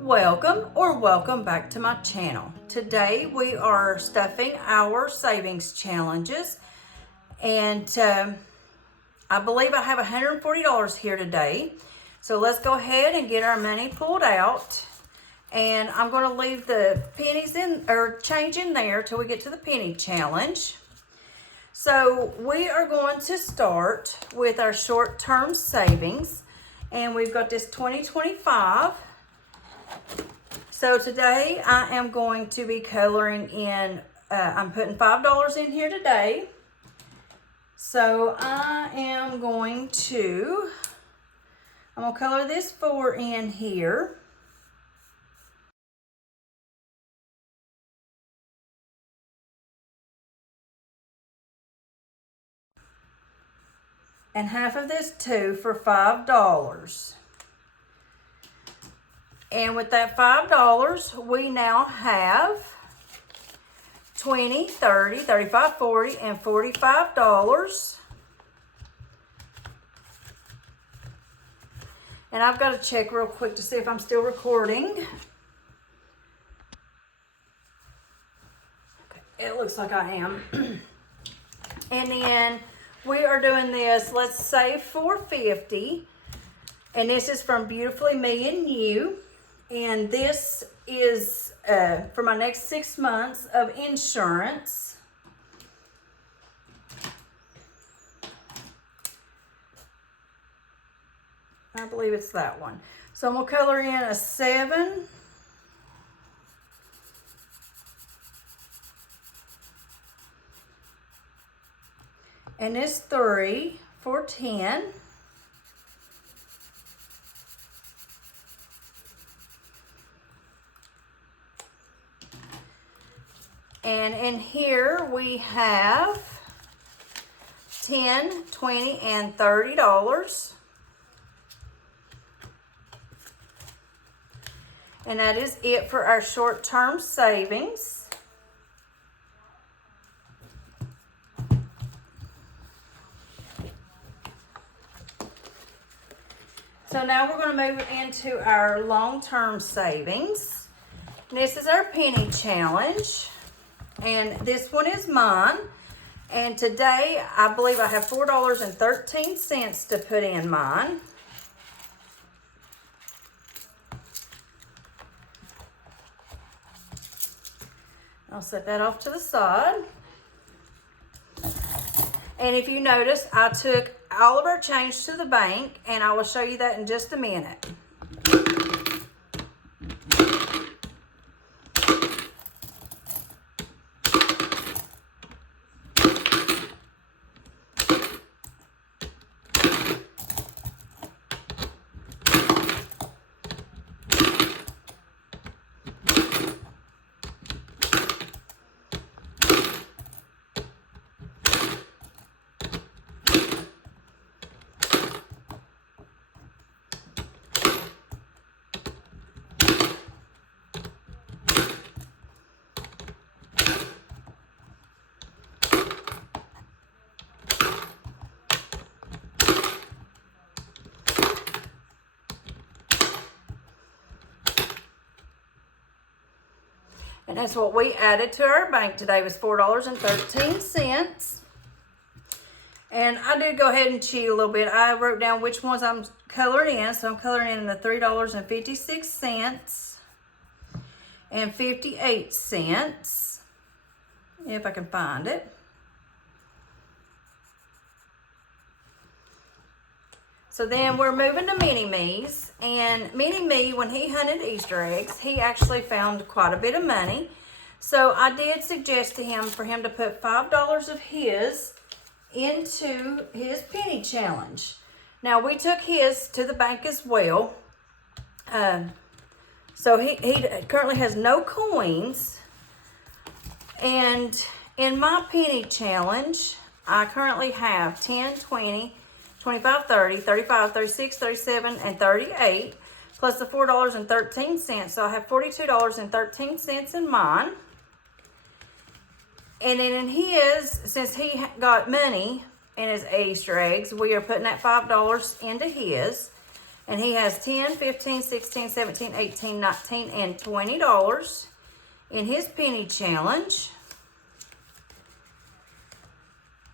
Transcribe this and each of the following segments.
Welcome back to my channel. Today we are stuffing our savings challenges, and I believe I have $140 here today. So let's go ahead and get our money pulled out, and I'm going to leave the pennies in or change in there till we get to the penny challenge. So we are going to start with our short-term savings, and we've got this 2025. So today I am going to be coloring in, I'm putting $5 in here today. So I'm going to color this 4 in here. And half of this too for $5. And with that $5, we now have $20, $30, $35, $40, and $45. And I've got to check real quick to see if I'm still recording. Okay, it looks like I am. And then we are doing this, let's say $450. And this is from Beautifully Me and You. And this is for my next 6 months of insurance. I believe it's that one. So I'm going to color in a 7. And this 3 for 10. And in here we have $10, $20, and $30. And that is it for our short-term savings. So now we're going to move into our long-term savings. And this is our penny challenge. And this one is mine. And today, I believe I have $4.13 to put in mine. I'll set that off to the side. And if you notice, I took all of our change to the bank, and I will show you that in just a minute. And that's what we added to our bank today, was $4.13. And I did go ahead and cheat a little bit. I wrote down which ones I'm coloring in. So I'm coloring in the $3.56 and 58 cents, if I can find it. So then we're moving to Mini-Me's, and Mini-Me, when he hunted Easter eggs, he actually found quite a bit of money. So I did suggest to him for him to put $5 of his into his penny challenge. Now we took his to the bank as well. So he currently has no coins. And in my penny challenge, I currently have 10, 20, 25, 30, 35, 36, 37, and 38, plus the $4.13. So I have $42.13 in mine. And then in his, since he got money in his Easter eggs, we are putting that $5 into his. And he has $10, $15, $16, $17, $18, $19, and $20 in his penny challenge.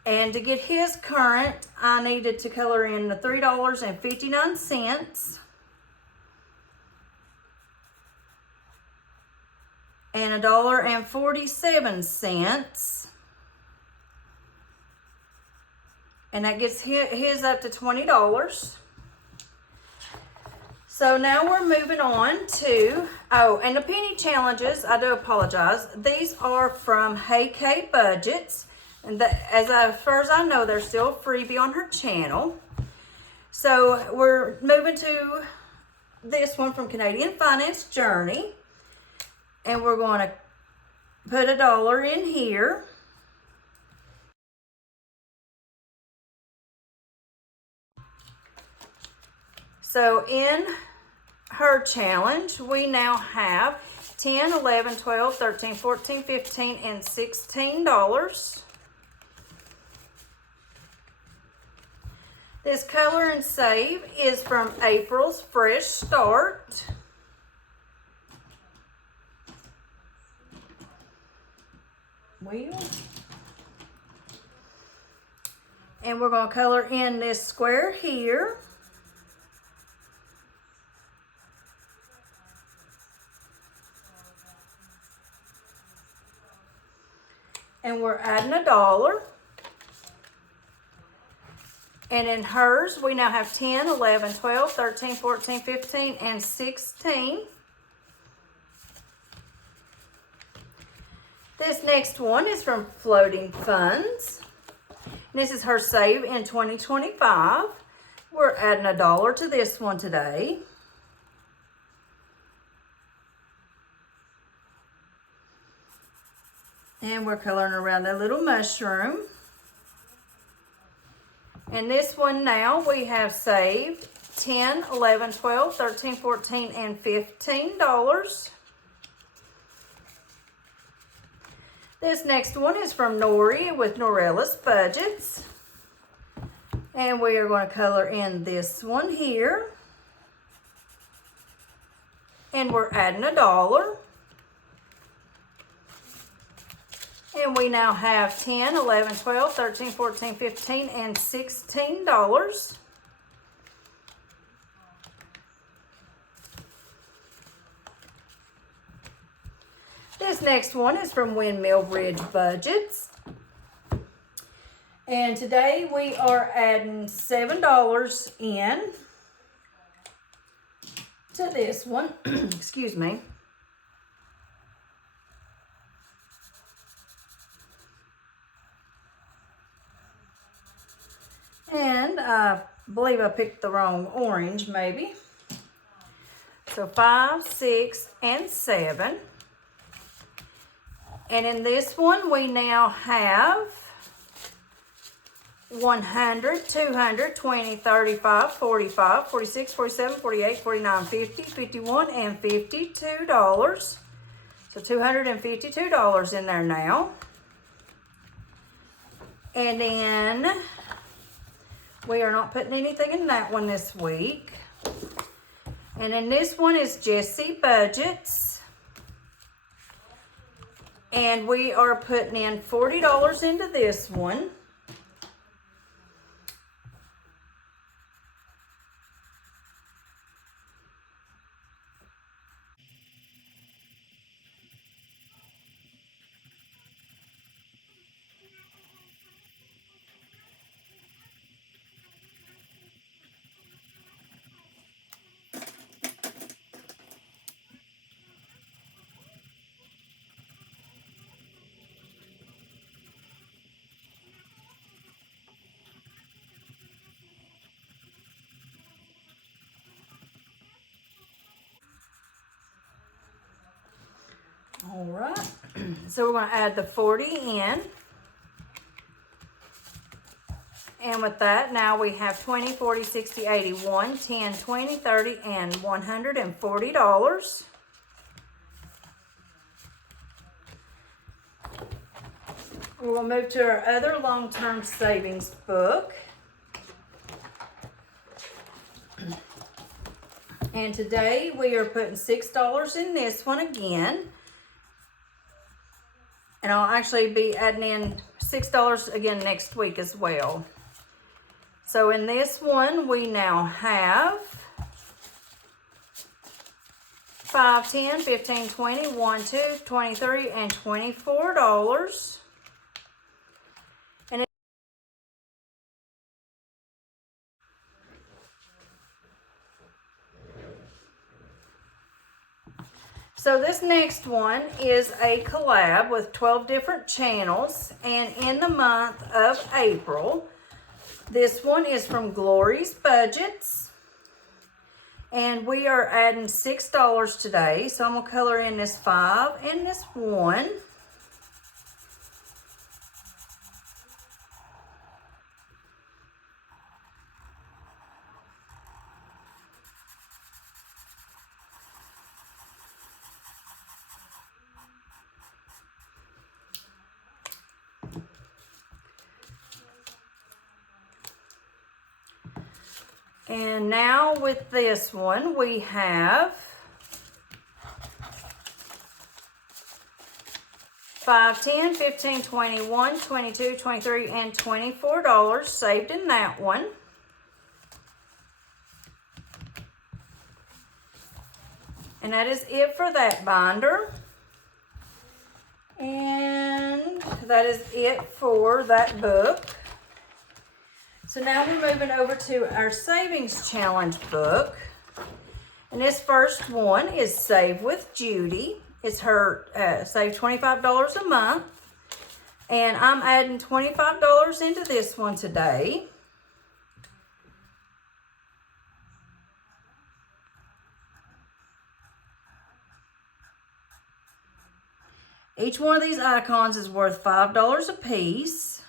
And to get his current, I needed to color in the $3.59 and $1.47. And that gets his up to $20. So now we're moving on to, and the penny challenges, I do apologize. These are from Hey K Budgets. And as far as I know, they're still freebie on her channel. So we're moving to this one from Canadian Finance Journey. And we're going to put $1 in here. So in her challenge, we now have $10, $11, $12, $13, $14, $15, and $16. This color and save is from April's Fresh Start. And we're going to color in this square here. And we're adding $1. And in hers, we now have 10, 11, 12, 13, 14, 15, and 16. This next one is from Floating Funds. This is her save in 2025. We're adding $1 to this one today. And we're coloring around that little mushroom. And this one now we have saved 10, 11, 12, 13, 14, and $15. This next one is from Nori with Norella's Budgets. And we are going to color in this one here. And we're adding $1. And we now have 10, 11, 12, 13, 14, 15, and $16. This next one is from Windmill Ridge Budgets. And today we are adding $7 in to this one. Excuse me. And I believe I picked the wrong orange, maybe. So 5, 6, and 7. And in this one, we now have 100, 200, 20, 35, 45, 46, 47, 48, 49, 50, 51, and $52. So $252 in there now. And then we are not putting anything in that one this week. And then this one is Jessie Budgets. And we are putting in $40 into this one. All right, so we're going to add the 40 in. And with that, now we have 20, 40, 60, 80, 1, 10, 20, 30, and $140. We'll move to our other long-term savings book. And today we are putting $6 in this one again. And I'll actually be adding in $6 again next week as well. So in this one, we now have 5, 10, 15, 20, 1, 2, 23, and $24. And so this next one is a collab with 12 different channels, and in the month of April, this one is from Glory's Budgets, and we are adding $6 today. So I'm gonna color in this 5 and this 1. And now with this one, we have 5, 10, 15, 21, 22, 23, and $24 saved in that one. And that is it for that binder. And that is it for that book. So now we're moving over to our Savings Challenge book. And this first one is Save with Judy. It's her save $25 a month. And I'm adding $25 into this one today. Each one of these icons is worth $5 a piece.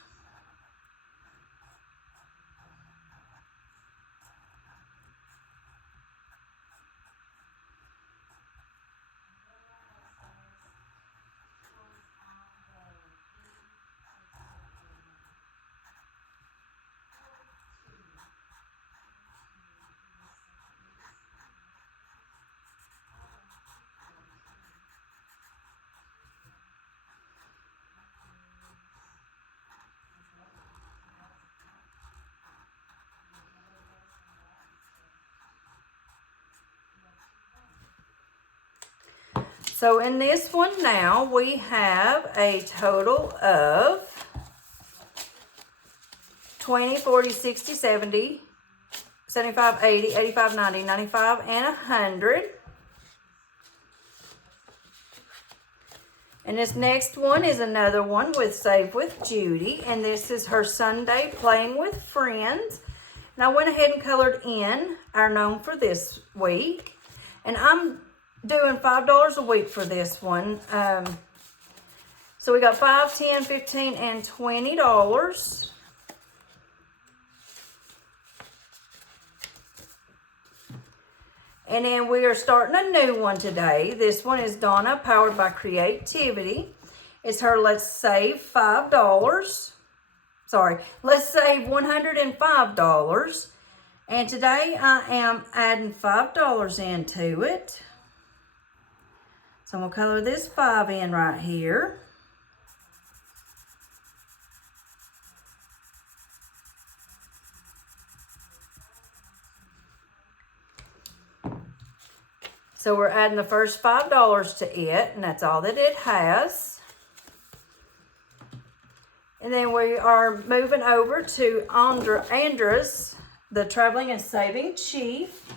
So in this one now, we have a total of 20, 40, 60, 70, 75, 80, 85, 90, 95, and 100. And this next one is another one with Save with Judy. And this is her Sunday Playing with Friends. And I went ahead and colored in our gnome for this week. And I'm doing $5 a week for this one. So we got 5, 10, 15, and $20. And then we are starting a new one today. This one is Donna, powered by creativity. It's her Let's Save $5. Sorry, let's save $105. And today I am adding $5 into it. So I'm going to color this 5 in right here. So we're adding the first $5 to it, and that's all that it has. And then we are moving over to Andra's, the Traveling and Saving Chief.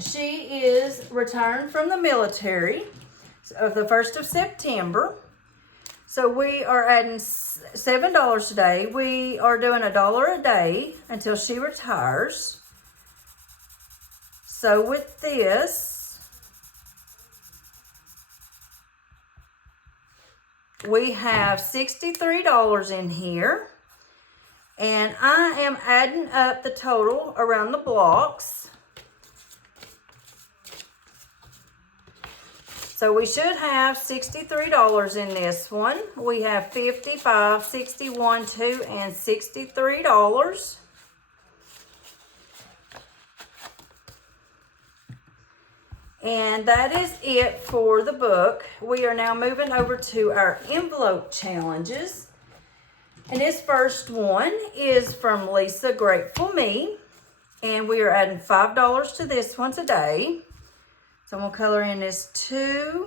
She is returned from the military of the 1st of September. So we are adding $7 today. We are doing $1 a day until she retires. So with this, we have $63 in here. And I am adding up the total around the blocks. So we should have $63 in this one. We have $55, $61, $2, and $63. And that is it for the book. We are now moving over to our envelope challenges. And this first one is from Lisa Grateful Me. And we are adding $5 to this one today. So I'm going to color in this 2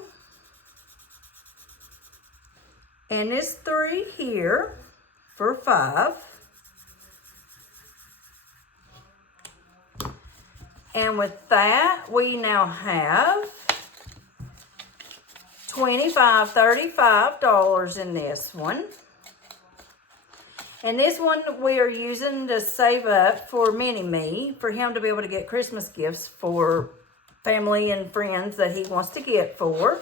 and this 3 here for 5. And with that, we now have $35 in this one. And this one we are using to save up for Mini-Me, for him to be able to get Christmas gifts for family and friends that he wants to get for.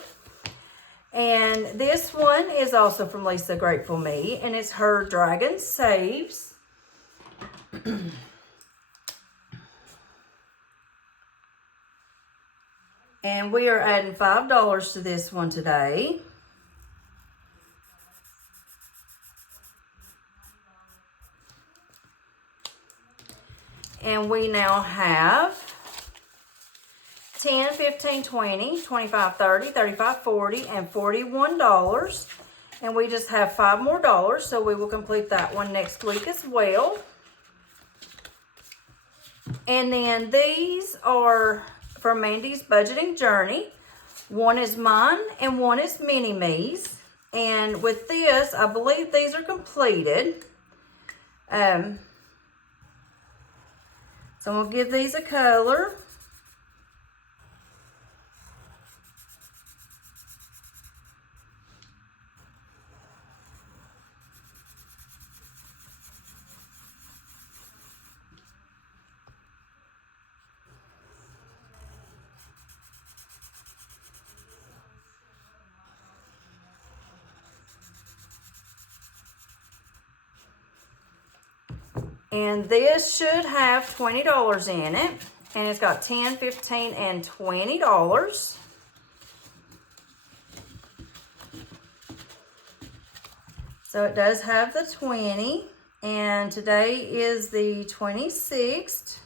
And this one is also from Lisa Grateful Me, and it's her Dragon Saves. And we are adding $5 to this one today. And we now have 10, 15, 20, 25, 30, 35, 40, and $41. And we just have 5 more dollars, so we will complete that one next week as well. And then these are from Mandy's Budgeting Journey. One is mine and one is Mini-Me's. And with this, I believe these are completed. So I'm going to give these a color. And this should have $20 in it. And it's got 10, 15, and $20. So it does have the 20. And today is the 26th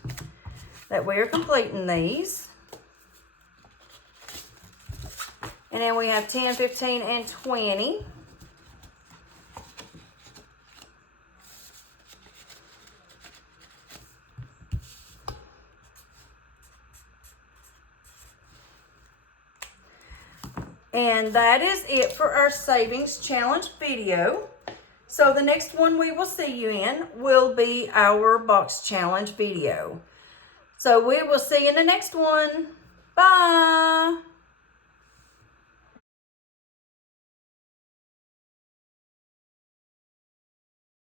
that we are completing these. And then we have 10, 15, and 20. And that is it for our savings challenge video. So the next one we will see you in will be our box challenge video. So we will see you in the next one. Bye.